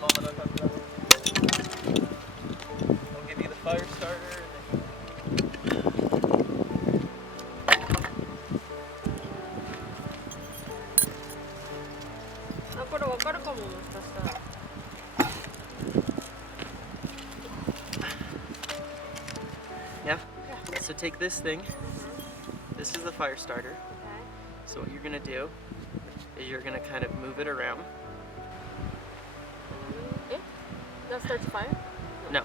I'll give you the fire starter. Yeah? So take this thing. This is the fire starter. Okay. So what you're gonna do is you're gonna kind of move it around. Yeah. That starts a fire? No.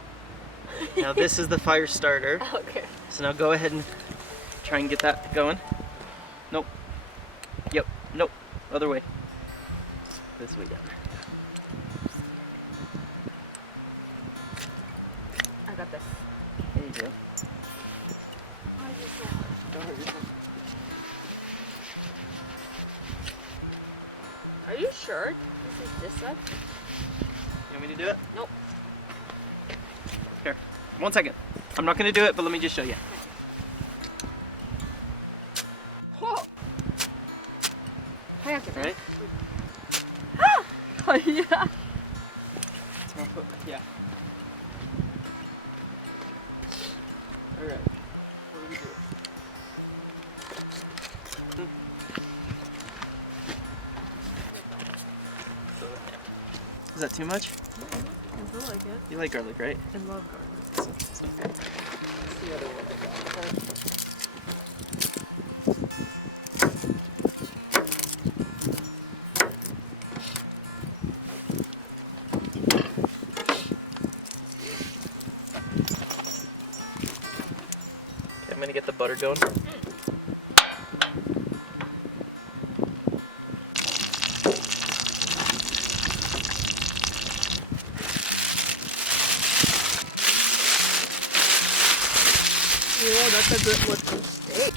Now this is the fire starter. Okay. So now go ahead and try and get that going. Nope. Yep. Nope. Other way. This way down. I got this. There you go. Don't hurt yourself. Are you sure this is this side? You want me to do it? Nope. Here. 1 second. I'm not gonna do it, but let me just show you. Right? Oh yeah. It's my foot. Yeah. Alright. What do we do? Is that too much? I feel like it. You like garlic, right? I love garlic. It's okay. What's the other one I got? Okay, I'm gonna get the butter going. Yeah, that's a good looking steak.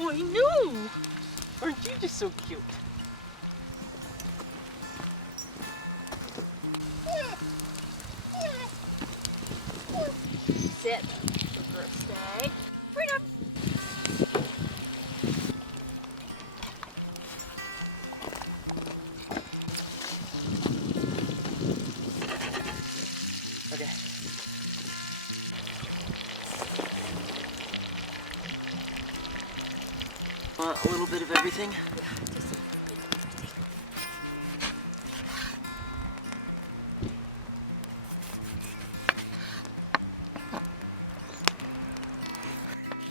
Oh, I know! Aren't you just so cute? Sit. For a steak. Freedom. Okay. Want a little bit of everything?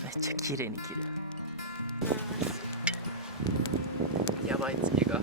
It's 綺麗に切る。やばい、次が。